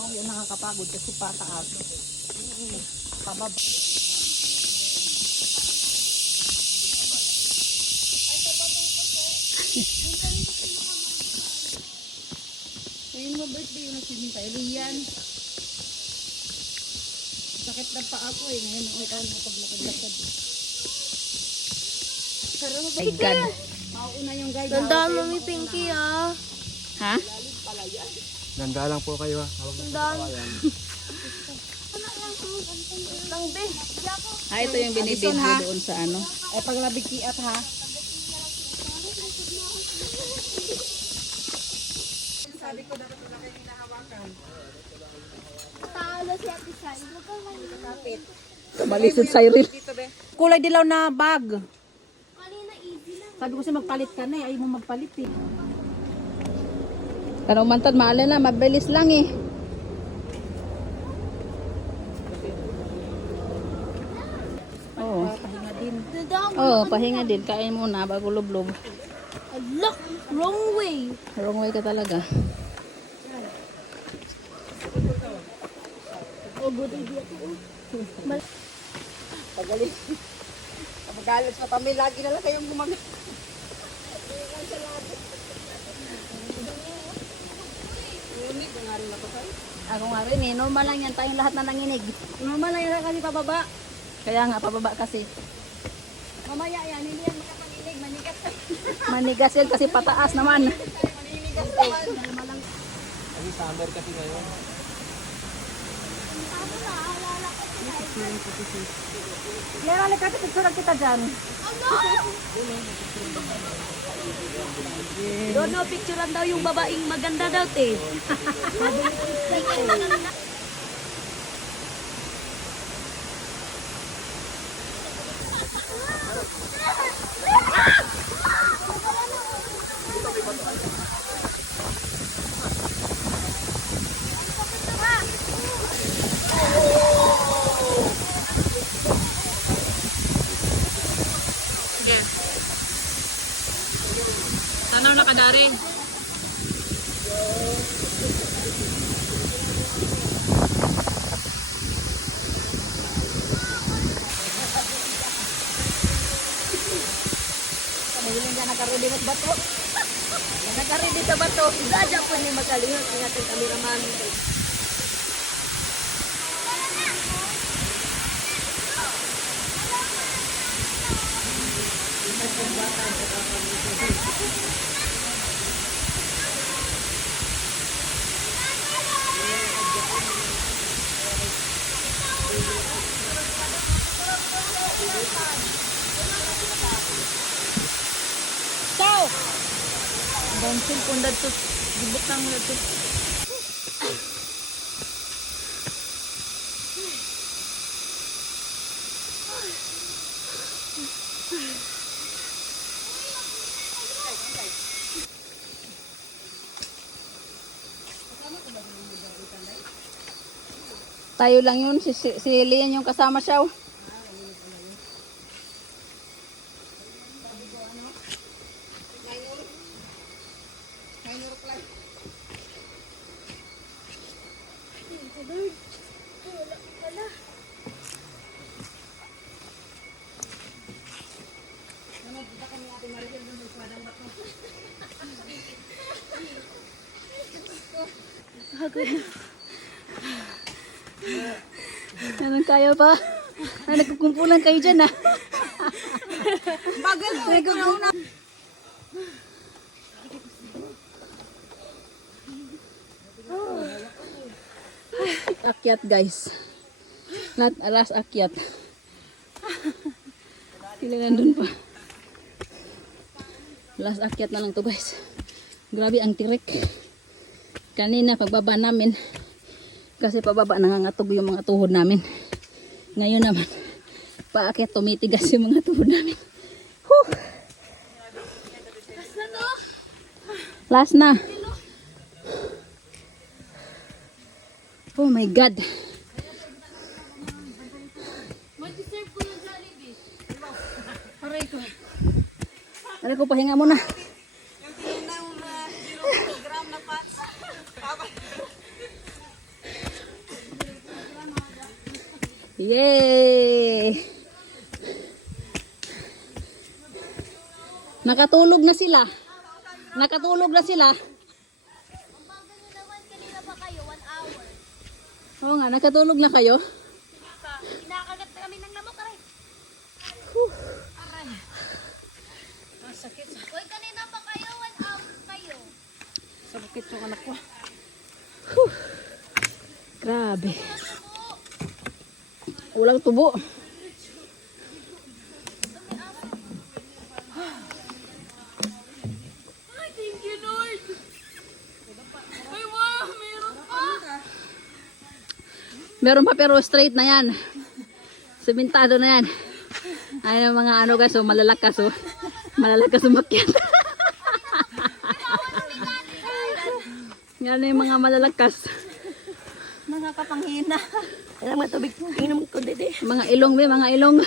Yung nakakapagod kasi pataas. Pabab. Ngayon mo birthday yung nagsisiming tayo. Lian. Sakit na pa ako eh. Ngayon ako ikaw nakapaglakad-lakad. My God. Mauna yung guide. Tandaan mo mi Pinky ah. Ha? Ganda lang po kayo ha. Tandaan. Lang be. Ah, ito yung binibidyo doon sa ano. Ay paglabig kiat ha. Sabi ko dapat wala kayong hinahawakan. Talo si Ate Sai. Kapit. Malisod sa Cyril. Kulay dilaw na bag. Kanina easy lang. Sabi ko siya magpalit ka na eh. Ayaw mo magpalit eh. Tanong man tad, maala na, mabilis lang eh. Oo. Pahinga din. Tandaan mo. Oo, pahinga din. Kain muna bago lublob. Look, wrong way. Wrong way ka talaga. Oh, good idea to. Pagalit. Pagalit sa pamilya. Lagi na lang kayong gumamit. Ako nga rin eh, normal lang yan. Tayong lahat na nanginig. Normal lang yan kasi pababa. Kaya nga, pababa kasi. Mamaya yan. Hindi yan makapanginig. Manigat. Manigas yan kasi pataas naman. Maninigas naman. Kasi summer kasi ngayon. Yan, alay kasi picture kita dyan. Doon no, picturean daw yung babaeng maganda daw te. Tanaw na kadari. Mahiling ka nakaredy ng bato. Nakaredy sa bato. Sadya po ni magalingot ng ating kameraman. Ciao! Bongsil pundad to. Gibot nang to. Tayo lang yun, si Lian yung kasama siya. Oh. Anong kaya pa? Nagkukumpulan kayo dyan ah. Bagal mo, ikaw na una. Akyat guys. Not alas akyat. Sila nandun pa. Last akyat na lang to guys. Grabe ang tirik. Kanina pagbaba namin, kasi pababa nangangatog yung mga tuhod namin. Ngayon naman, paakyat tumitigas yung mga tuhod namin. Whew. Last na. Oh my God. Aray ko, pahinga muna. Yay! Nakatulog na sila. Nakatulog na sila. Oo nga, nakatulog na kayo. Inakagat na kami ng lamok, aray. Sakit. Uy, kanina pa kayo, 1 hour kayo. Sakit yung anak ko. Grabe. Walang tubo. Thank you, Lord. Ay, wow, meron pa. Meron pa pero straight na yan. Sementado na yan. Ayun ang mga ano guys, so malalakas oh. Malalakas umakyat. Yan na yung mga malalakas. Nakakapanghina. Alam mo, tubig inom ko, dede. Mga ilong be, mga ilong.